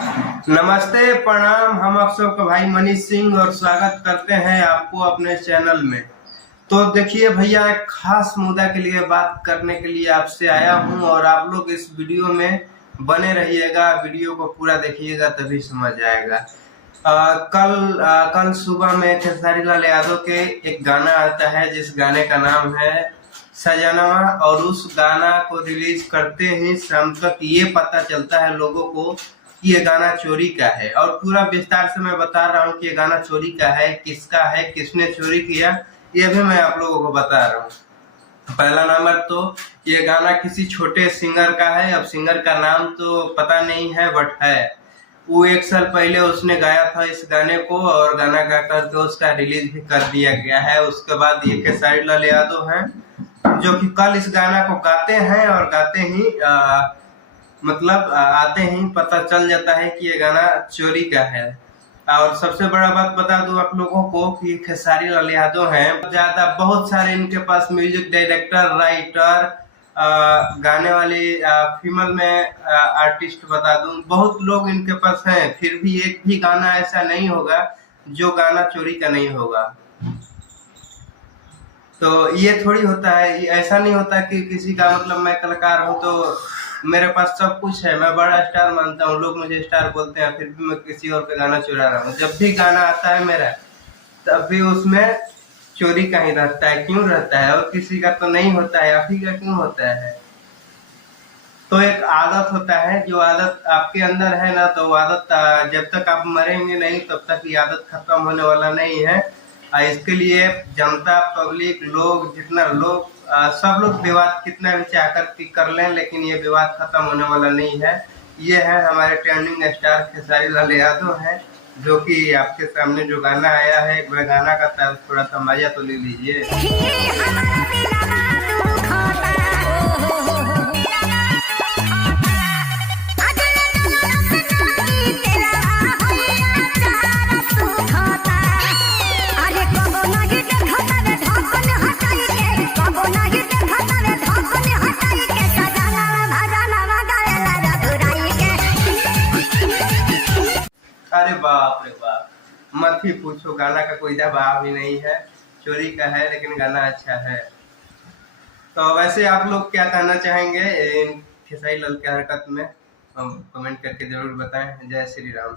नमस्ते, प्रणाम। हम आप सबका भाई मनीष सिंह और स्वागत करते हैं आपको अपने चैनल में। तो देखिए भैया, एक खास मुद्दा के लिए बात करने के लिए आपसे आया हूं और आप लोग इस वीडियो में बने रहिएगा, वीडियो को पूरा देखिएगा तभी समझ आएगा। कल सुबह में खेसारी लाल यादव के एक गाना आता है जिस गाने का नाम है सजनवा, और उस गाना को रिलीज करते ही शाम तक ये पता चलता है लोगों को कि ये गाना चोरी का है। और पूरा विस्तार से मैं बता रहा हूँ कि ये गाना चोरी का है, किसका है, किसने चोरी किया, ये भी मैं आप लोगों को बता रहा हूँ। पहला नंबर तो ये गाना किसी छोटे सिंगर का है। अब सिंगर का नाम तो पता नहीं है, बट है वो 1 साल पहले उसने गाया था इस गाने को और गाना गा करके उसका रिलीज भी कर दिया गया है। उसके बाद ये खेसारी लाल यादव हैं जो कि कल इस गाना को गाते हैं और गाते ही आते ही पता चल जाता है कि ये गाना चोरी का है। और सबसे बड़ा बात बता दूं आप लोगों को कि खेसारी लाल यादव हैं ज्यादा, बहुत सारे इनके पास म्यूजिक डायरेक्टर, राइटर, गाने वाले, फीमेल में आर्टिस्ट बता दूं, बहुत लोग इनके पास हैं, फिर भी एक भी गाना ऐसा नहीं होगा जो गाना चोरी का नहीं होगा। तो ये थोड़ी होता है, ऐसा नहीं होता कि किसी का मैं कलाकार हूँ तो मेरे पास सब कुछ है, मैं बड़ा स्टार मानता हूँ, लोग मुझे स्टार बोलते हैं, फिर भी मैं किसी और का गाना चुरा रहा हूँ। जब भी गाना आता है मेरा तब भी उसमें चोरी का ही रहता है। क्यों रहता है? और किसी का तो नहीं होता है, आप ही का क्यों होता है? तो एक आदत होता है, जो आदत आपके अंदर है ना, तो आदत जब तक आप मरेंगे नहीं तब तक ये आदत खत्म होने वाला नहीं है। इसके लिए जनता, पब्लिक, लोग, जितना लोग, सब लोग विवाद कितना भी चाहकर कर लें, लेकिन ये विवाद खत्म होने वाला नहीं है। ये है हमारे ट्रेंडिंग स्टार खेसारी लाल यादव है, जो कि आपके सामने जो गाना आया है, वह गाना का थोड़ा सा मजा तो ले लीजिए। अरे बाप रे बाप, मत ही पूछो, गाना का कोई दबाव ही नहीं है, चोरी का है लेकिन गाना अच्छा है। तो वैसे आप लोग क्या कहना चाहेंगे इन खेसारी लाल की हरकत में? कमेंट करके जरूर बताएं। जय श्री राम।